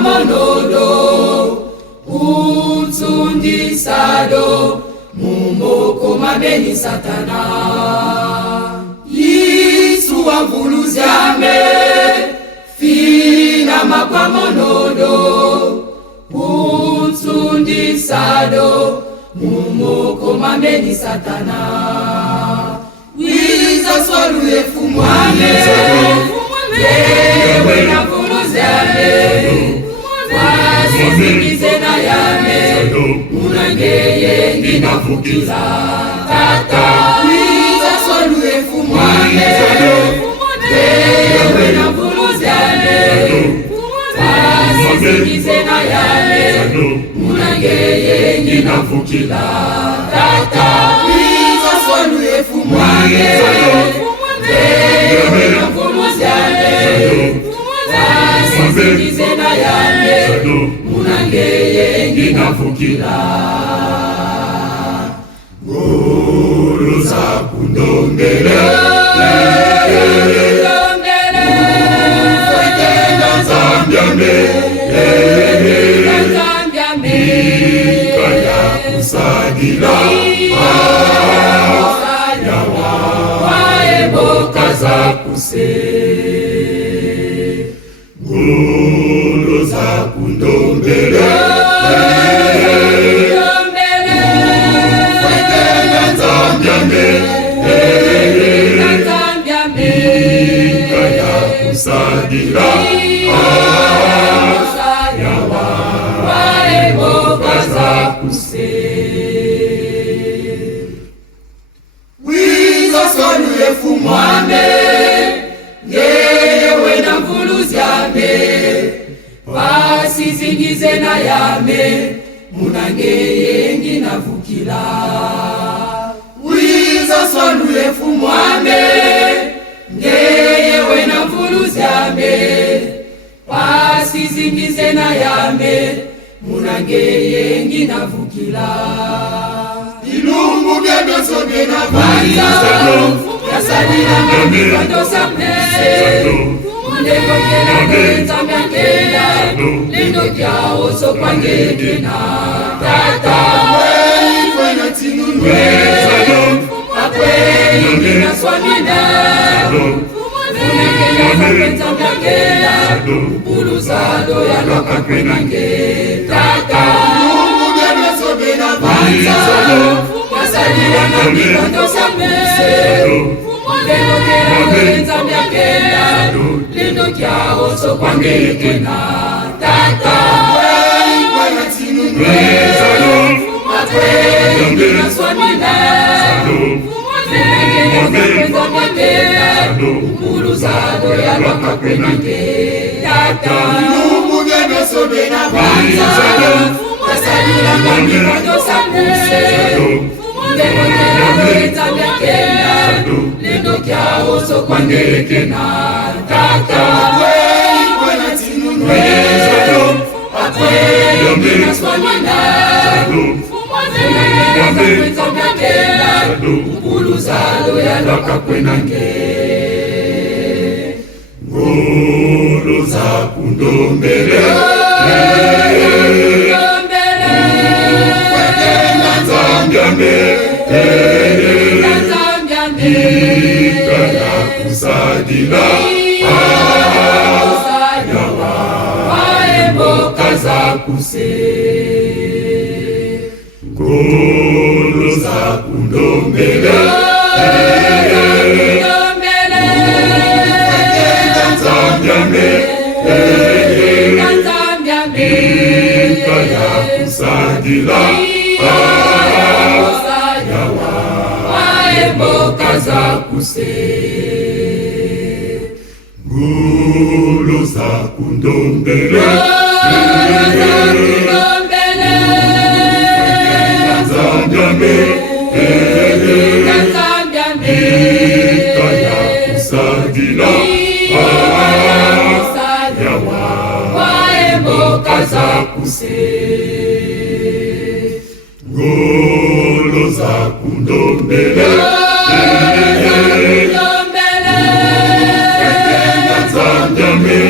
mapamonodo utsundisado mumoko mabeni satana Yesu wavuluzyame fina mapamonodo utsundisado mumoko mabeni satana wiza swolu efumwane yewe na vuluzyame wasizikize na yame unangeye nginavukila tata wiza swolu efumwane yewe na vuluzyame wasizikize na yame unangeye nginavukila tata wiza swolu efumwane yewe na vuluzyame wasizikize na yame unangeye nginavukila ngolo za kundombele ukwetenda nzambyame kaya kusadila yawa waeboka za kuse ngolo za kundombele ukwetenda nzambyame kaya kusadila yawa waeboka za kuse wiza swanu efumwane ngeyewe na mvuluzyame wasizingize na yame munangeye nginavukila wiza swanu efumwane ngeyewe na mvuluzyame wasizingize na yame munangeye nginavukila ilungu byebyoso byenavanza yasalila ngamivandosamne ndekokela kwenzamyakela lendo kyao sokwangekena tata kwena tinunwe akweyingina swamina unekela kwenzamyakela upuluzado yaloka kwenange tata lungu byebyoso byenavanza yasalila ngamivandosamne ndekokela kwenzamyakela lendo kyao sokwangekena tata kwena tinunwe akweyingina swamina upuluzado yaloka kwenange tata lungu byebyoso byenavanza yasalila ngamivandosamne ndekokela kwenzamyakela lendo kyao sokwangekena tata kwena tinunwe akweyingina swamina kwenzamyakela upuluzado yaloka kwenange ngolo za kundombele ukwetenda nzambyame kaya kusadila yawa waeboka za kuse ngolo za kundombele ukwetenda nzambyame kaya kusadila yawa waeboka za kuse ngolo za kundombele nzambyame kaya kusadila yawa waeboka za kuse ngolo za kundombele nzambyame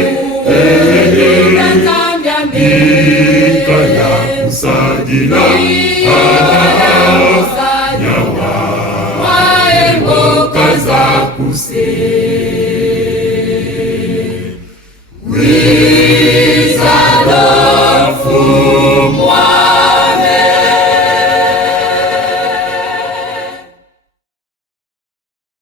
kusagila nyawa waemboka za kuse